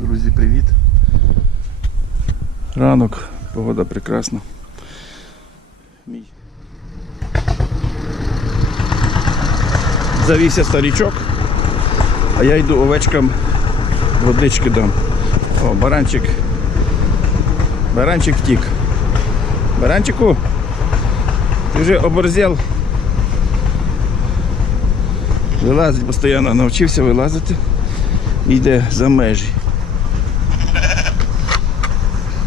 Друзі, привіт. Ранок, погода прекрасна. Мій. Завівся старічок, а я йду овечкам водички дам. О, баранчик. Баранчик втік. Баранчику, ти вже оборзел. Вилазить постійно, навчився вилазити. Йде за межі.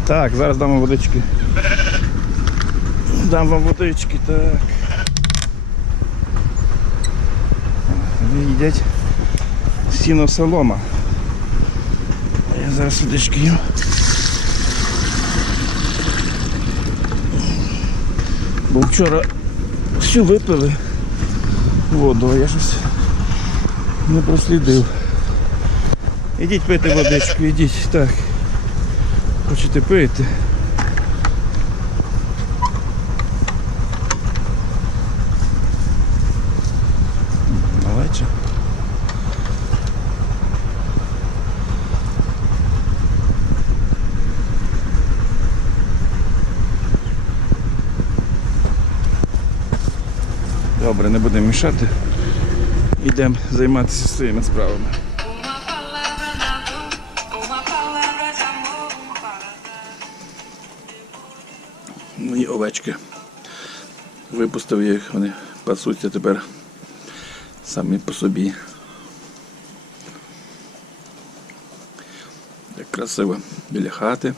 Так, зараз дам вам водички. Дам вам водички, так. Вони їдять сіно солома. Я зараз водички їм. Бо вчора всю випили воду, а я щось не прослідив. Ідіть пити водичку, ідіть, так. Хочете пити? Малече. Добре, не будемо мішати. Йдемо займатися своїми справами. Овечки. Випустив їх, вони пасуться тепер самі по собі. Як красиво біля хати.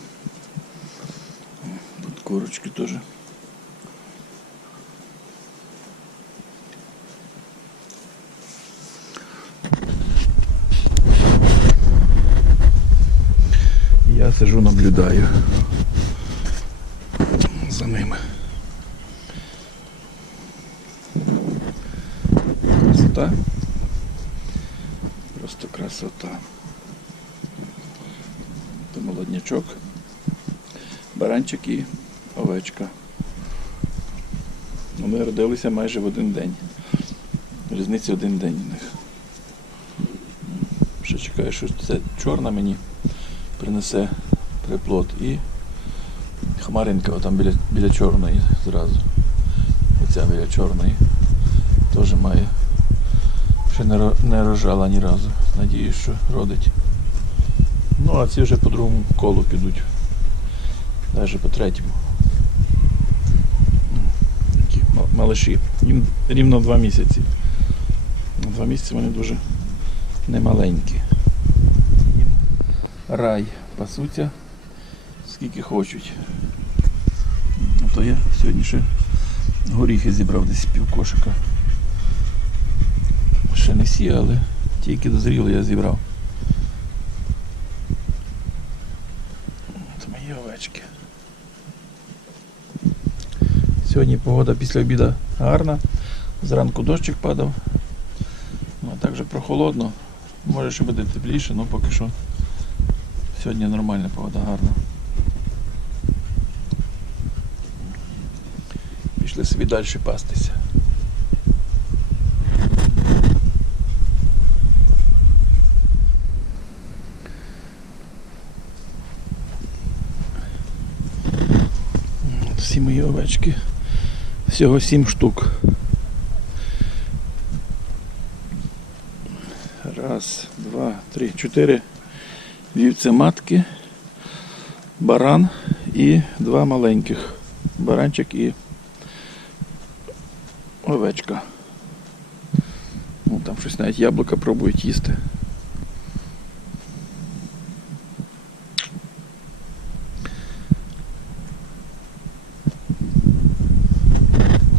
Тут курочки теж. Я сижу, наблюдаю за ними. Красота. Просто красота. Це молоднячок, баранчик і овечка. Вони родилися майже в один день. Різниця один день у них. Ще чекаю, що це чорна мені принесе приплод і Хмаринка отам біля, біля чорної зразу. Оця біля чорної теж має. Ще не, не рожала ні разу. Надіюсь, що родить. Ну, а ці вже по другому колу підуть. Навіть по третьому. Такі малиші. Їм рівно два місяці. Два місяці вони дуже немаленькі. Їм рай пасуться скільки хочуть. Ну, то я сьогодні ще горіхи зібрав десь пів кошика. Ще не всі, але тільки дозріли я зібрав. Це мої овечки. Сьогодні погода після обіду гарна. Зранку дощик падав. Ну, а так вже прохолодно. Може ще буде тепліше, але поки що сьогодні нормальна погода гарна. Пішли собі далі пастися. Всі мої овечки. Всього сім штук. Раз, два, три, чотири вівця матки, баран і два маленьких. Баранчик і овечка. Ну, там щось навіть яблука пробують їсти.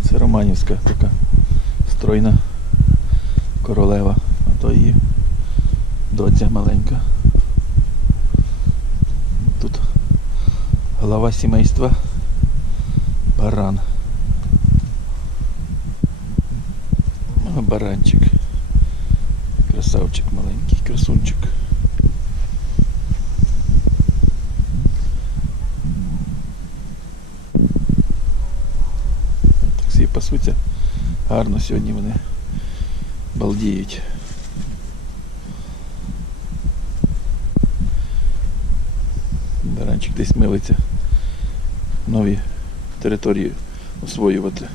Це Романівська така стройна королева, а то її доця маленька. Тут голова сімейства баран. А, баранчик. Красавчик маленький, красунчик. Так всі пасуться. Гарно сьогодні вони балдіють. Богданчик десь милиться нові території освоювати.